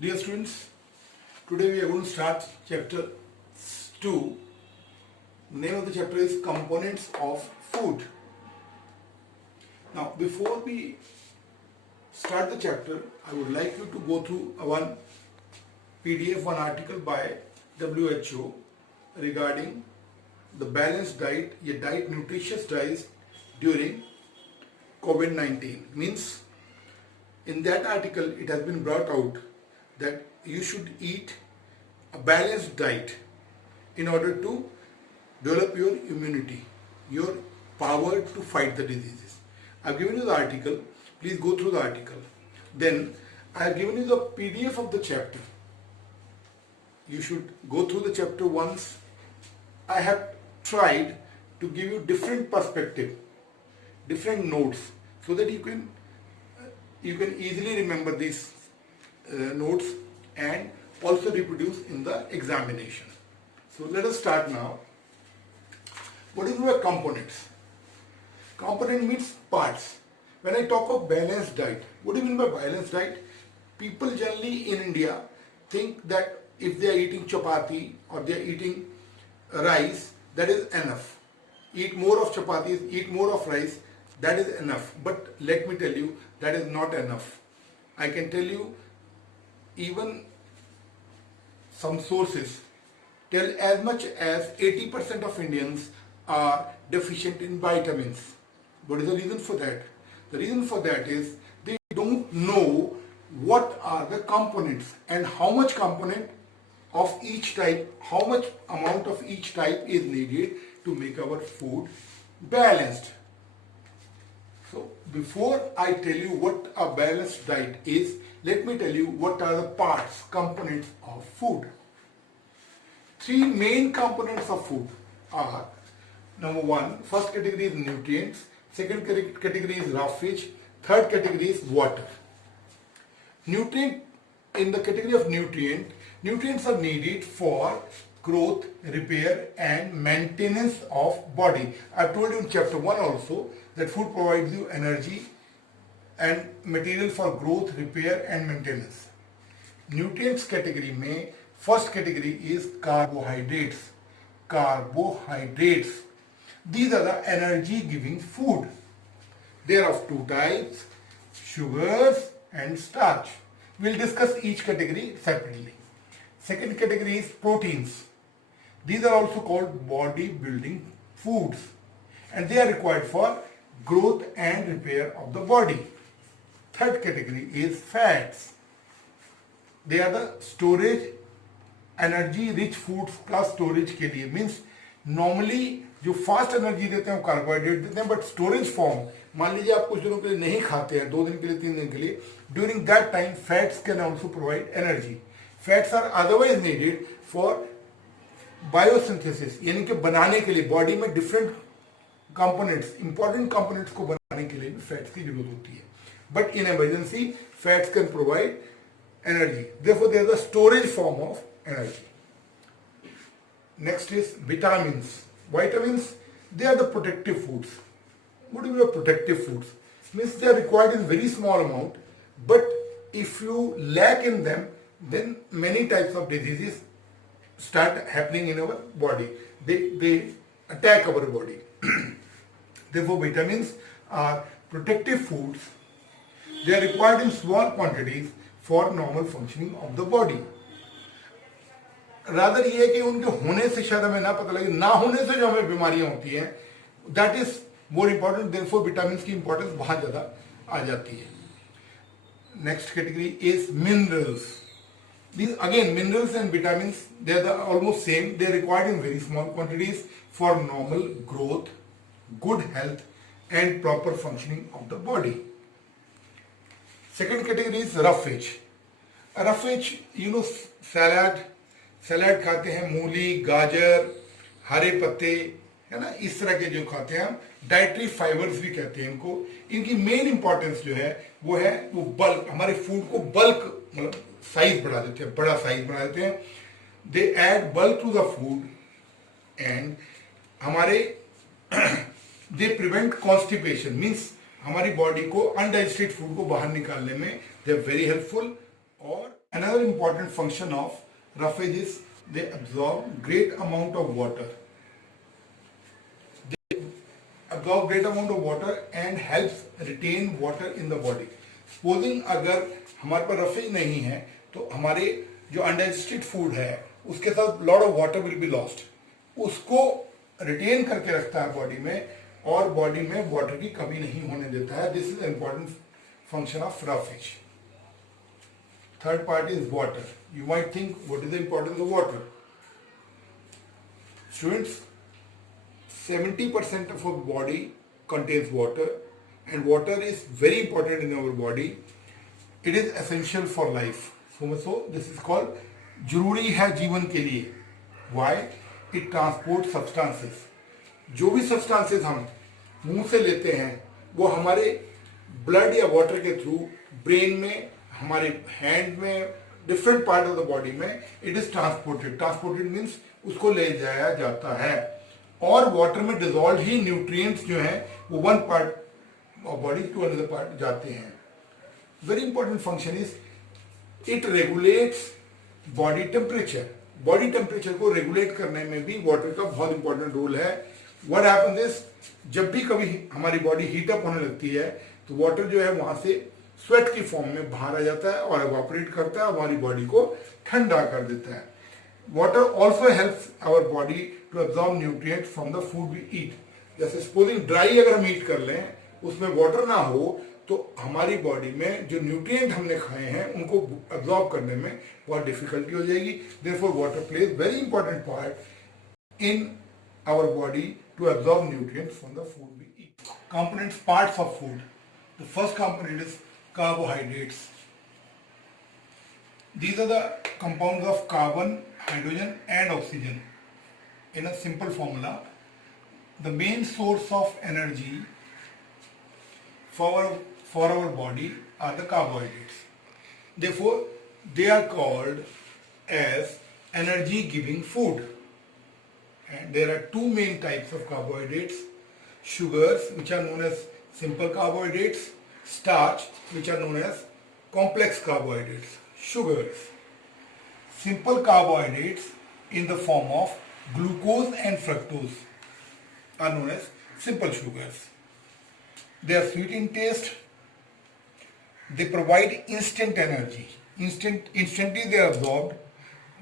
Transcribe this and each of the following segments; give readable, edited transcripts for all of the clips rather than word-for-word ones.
Dear students, today we are going to start chapter 2. Name of the chapter is Components of Food. Now, before we start the chapter, I would like you to go through one PDF, one article by WHO regarding the balanced diet, a diet, nutritious diet during COVID-19. Means, in that article, it has been brought out that you should eat a balanced diet in order to develop your immunity, your power to fight the diseases. I've given you the article. Please go through the article. Then I have given you the PDF of the chapter. You should go through the chapter once. I have tried to give you different perspective, different notes, so that you can easily remember these notes and also reproduce in the examination. So let us start now. What is the components? Component means parts. When I talk of balanced diet, what do you mean by balanced diet? People generally in India think that if they are eating chapati or they are eating rice, that is enough. Eat more of chapatis, eat more of rice, that is enough. But let me tell you, that is not enough. I can tell you, even some sources tell as much as 80% of Indians are deficient in vitamins. What is the reason for that? The reason for that is they don't know what are the components and how much component of each type, how much amount of each type is needed to make our food balanced. So before I tell you what a balanced diet is, let me tell you what are the parts, components of food. Three main components of food are: number one, first category is nutrients, second category is roughage, third category is water. Nutrient, in the category of nutrients are needed for growth, repair and maintenance of body. I told you in chapter 1 also that food provides you energy and material for growth, repair and maintenance. Nutrients category में first category is carbohydrates. Carbohydrates. These are the energy giving food. They are of two types, sugars and starch. We'll discuss each category separately. Second category is proteins. These are also called body building foods and they are required for growth and repair of the body. Third category is fats. They are the storage, energy rich foods का storage के लिए. Means normally जो fast energy देते हैं वो carbohydrate देते हैं, but storage form, मान लीजिए आप कुछ दिनों के लिए नहीं खाते हैं, 2 दिन के लिए 3 दिन के लिए, during that time fats can also provide energy. Fats are otherwise needed for biosynthesis, यानी कि बनाने के लिए बॉडी में डिफरेंट कंपोनेंट्स, इंपॉर्टेंट कंपोनेंट्स को बनाने के लिए भी फैट्स की जरूरत होती है. But in emergency fats can provide energy, therefore they are the storage form of energy. Next is vitamins. Vitamins, they are the protective foods. What do you mean by protective foods? Means they are required in very small amount, but if you lack in them, then many types of diseases start happening in our body. They attack our body. Therefore, vitamins are protective foods. They are required in small quantities for normal functioning of the body. Rather ये है कि उनके होने से शायद हमें ना पता लगे, ना होने से जो हमें बीमारियां होती हैं, that is more important. Therefore vitamin की इंपॉर्टेंस बहुत ज़्यादा आ जाती है. Next category is minerals. These again, minerals and vitamins, they are almost same. They are required in very small quantities for normal growth, good health and proper functioning of the body. Second category is roughage. Roughage, you know, सलाद खाते हैं, मूली, गाजर, हरे पत्ते, है ना, इस तरह के जो खाते हैं हम, डाइटरी फाइबर्स भी कहते हैं इनको. इनकी मेन इंपॉर्टेंस जो है वो बल्क, हमारे फूड को बल्क मतलब साइज बढ़ा देते हैं, बड़ा साइज बढ़ा देते हैं. They add bulk to the food and हमारे दे प्रिवेंट कॉन्स्टिपेशन. मीन्स हमारी बॉडी को अनडाइजेस्टेड फूड को बाहर निकालने में दे आर वेरी हेल्पफुल. और Another important function of roughage is they absorb great amount of water. They absorb great amount of water and helps retain water in the body. Supposing अगर हमारे पास रफेज नहीं है तो हमारे जो अनडाइजेस्टेड फूड है उसके साथ lot of water will be lost, उसको रिटेन करके रखता है बॉडी में और बॉडी में वाटर की कमी नहीं होने देता है. This is important function of roughage. Third part is water. You might think, what is the importance of water? Students, 70% of our body contains water, and water is very important in our body. It is essential for life. So this is called जरूरी है जीवन के लिए. Why? It transports substances. जो भी substances हम मुंह से लेते हैं वो हमारे ब्लड या वाटर के थ्रू ब्रेन में, हमारे हैंड में, different part of the body में it is transported. Transported means उसको ले जाया जाता है और वाटर में डिजॉल्व ही न्यूट्रिएंट्स जो हैं वो one part of body to another part जाते हैं. Very important function is it regulates body temperature. Body temperature को रेगुलेट करने में भी वाटर का बहुत इंपॉर्टेंट रोल है. व्हाट हैपेंस इज, जब भी कभी हमारी बॉडी हीटअप होने लगती है तो वाटर जो है वहां से स्वेट की फॉर्म में बाहर आ जाता है और एवापोरेट करता है, हमारी बॉडी को ठंडा कर देता है. Water also helps our body to absorb nutrient from the food we eat. जैसे सपोजिंग ड्राई अगर हम ईट कर लें उसमें वाटर ना हो तो हमारी बॉडी में जो न्यूट्रिएंट हमने खाए हैं उनको एब्जॉर्ब करने में बहुत डिफिकल्टी हो जाएगी. Therefore water plays very important part in our body to absorb nutrient from the food we eat. Components, parts of food. The first component is carbohydrates. These are the compounds of carbon, hydrogen and oxygen. In a simple formula, the main source of energy for our body are the carbohydrates. Therefore, they are called as energy giving food. And there are two main types of carbohydrates: sugars, which are known as simple carbohydrates; starch, which are known as complex carbohydrates. Sugars. Simple carbohydrates in the form of glucose and fructose are known as simple sugars. They are sweet in taste. They provide instant energy. Instantly they are absorbed.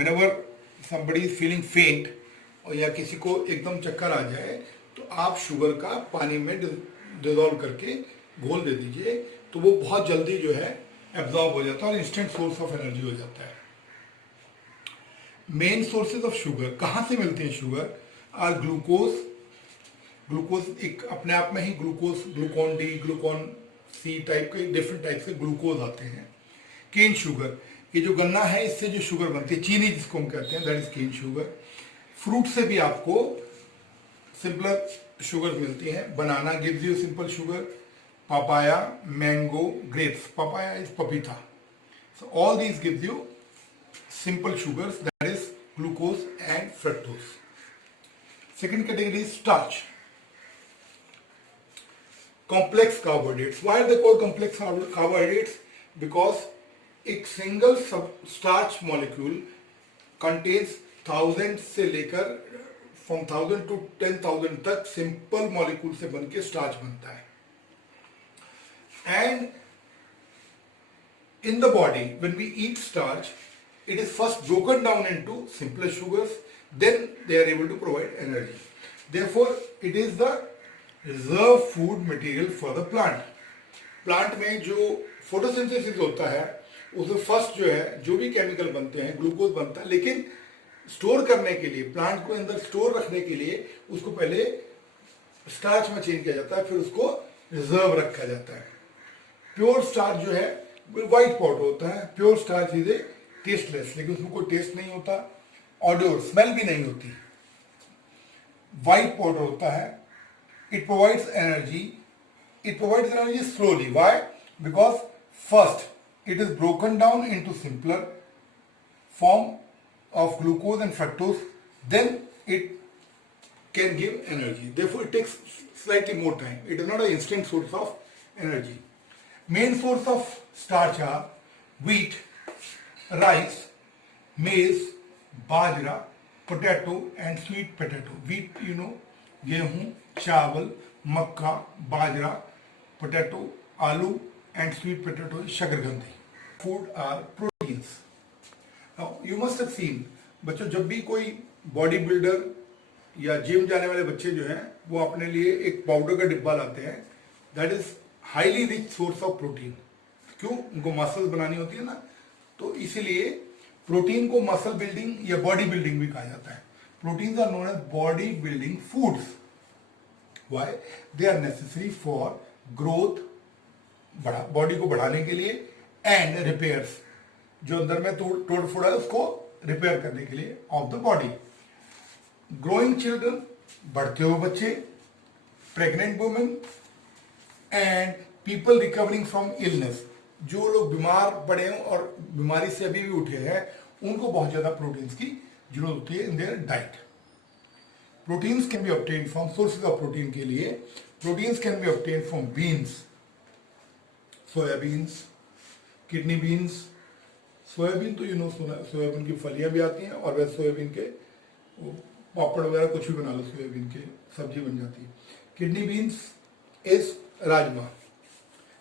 Whenever somebody is feeling faint और या किसी को एकदम चक्कर आ जाए तो आप शुगर का पानी में डिजोल्व करके घोल दे दीजिए तो वो बहुत जल्दी जो है एब्जॉर्ब हो जाता है और इंस्टेंट सोर्स ऑफ एनर्जी हो जाता है. मेन सोर्सेज ऑफ शुगर कहाँ से मिलते हैं? Sugar are glucose. ग्लूकोज एक अपने आप में ही glucose, Glucon D, Glucon C type के डिफरेंट टाइप से ग्लूकोज आते हैं. केन शुगर, ये जो गन्ना है इससे जो शुगर बनती है, चीनी जिसको हम कहते हैं, that is cane sugar. Fruit से भी आपको सिंपलर शुगर मिलती है. Banana gives you simple sugar. papaya, mango, grapes. Papaya is papita. So all these gives you simple sugars, that is glucose and fructose. Second category is starch. Complex carbohydrates. Why are they called complex carbohydrates? Because a single starch molecule contains thousands से लेकर from 1000 to 10,000 तक simple molecule से बनके starch बनता है. And in the body, when we eat starch, it is first broken down into simpler sugars, then they are able to provide energy. Therefore, it is the reserve food material for the plant. Plant में जो photosynthesis होता है उसमें फर्स्ट जो है जो भी केमिकल बनते हैं, ग्लूकोज बनता है, लेकिन स्टोर करने के लिए, प्लांट को अंदर स्टोर रखने के लिए उसको पहले स्टार्च में चेंज किया जाता है, फिर उसको रिजर्व रखा जाता है. प्योर स्टार्च जो है व्हाइट पाउडर होता है. Pure starch is a tasteless, लेकिन उसमें कोई टेस्ट नहीं होता, ऑडियो स्मेल भी नहीं होती. व्हाइट पाउडर होता है. It provides energy. It provides energy slowly. Why? Because first it is broken down into simpler form of glucose and fructose, then it can give energy. Therefore, it takes slightly more time. It is not an instant source of energy. Main source of starch are wheat, rice, maize, bajra, potato and sweet potato. Wheat you know, गेहूं, चावल, मक्का, बाजरा, potato, आलू and sweet potato शकरकंदी. Food are proteins. You must have seen, बच्चों जब भी कोई बॉडी बिल्डर या जिम जाने वाले बच्चे जो हैं वो अपने लिए एक पाउडर का डिब्बा लाते हैं. That is highly rich source of protein. क्यों? उनको मसल्स बनानी होती है ना, तो इसीलिए प्रोटीन को मसल बिल्डिंग या बॉडी बिल्डिंग भी कहा जाता है. Proteins are known as body building foods. Why? They are necessary for growth, body को बढ़ाने के लिए, एंड रिपेयर्स, जो अंदर में तोड़ फोड़ है उसको रिपेयर करने के लिए of the body. Growing children, बढ़ते हुए बच्चे, pregnant women and people recovering from illness, जो लोग बीमार पड़े हैं और बीमारी से अभी भी उठे हैं, उनको बहुत ज्यादा प्रोटीन्स की जरूरत होती है in their diet. Proteins can be obtained from sources of protein के लिए. Proteins can be obtained from beans, soya beans, kidney beans. Soybean तो यू नो सुना, सोयाबीन की फलियां भी आती हैं और वह सोयाबीन के पापड़ वगैरह कुछ भी बना लो, सोयाबीन के सब्जी बन जाती है. Kidney beans is rajma.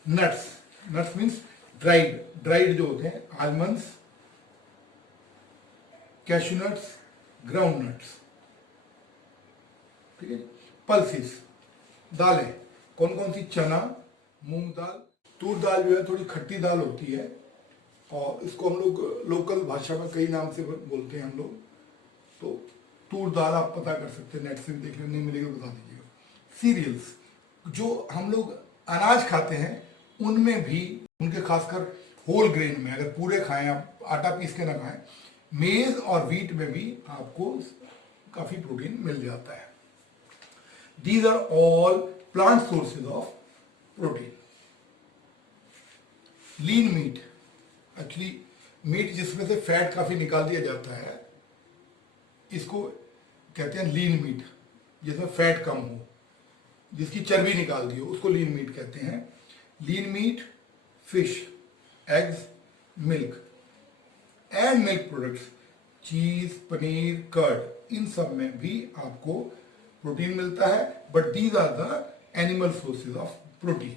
Nuts, nuts means dried जो होते हैं, almonds, cashew nuts, ground nuts. ठीक है. पल्सिस, दालें कौन कौन सी? चना, मूंग दाल, तूर दाल जो है थोड़ी खट्टी दाल होती है और इसको हम लोग लोकल भाषा में कई नाम से बोलते हैं हम लोग. तो तूर दाल आप पता कर सकते हैं, नेट से भी देख लें, नहीं मिलेगा बता दीजिएगा. सीरियल्स, जो हम लोग अनाज खाते हैं उनमें भी, उनके खासकर होल ग्रेन में, अगर पूरे खाएं आप, आटा पीस के ना खाएं, मेज और व्हीट में भी आपको काफी प्रोटीन मिल जाता है. These are all plant sources of protein. Lean meat, actually meat जिसमें से फैट काफी निकाल दिया जाता है, इसको कहते हैं लीन मीट. जिसमें फैट कम हो, जिसकी चर्बी निकाल दी हो, उसको लीन मीट कहते हैं. Lean meat, fish, eggs, milk and milk products, चीज, पनीर, कर्ड, इन सब में भी आपको प्रोटीन मिलता है. But these are the animal sources of protein.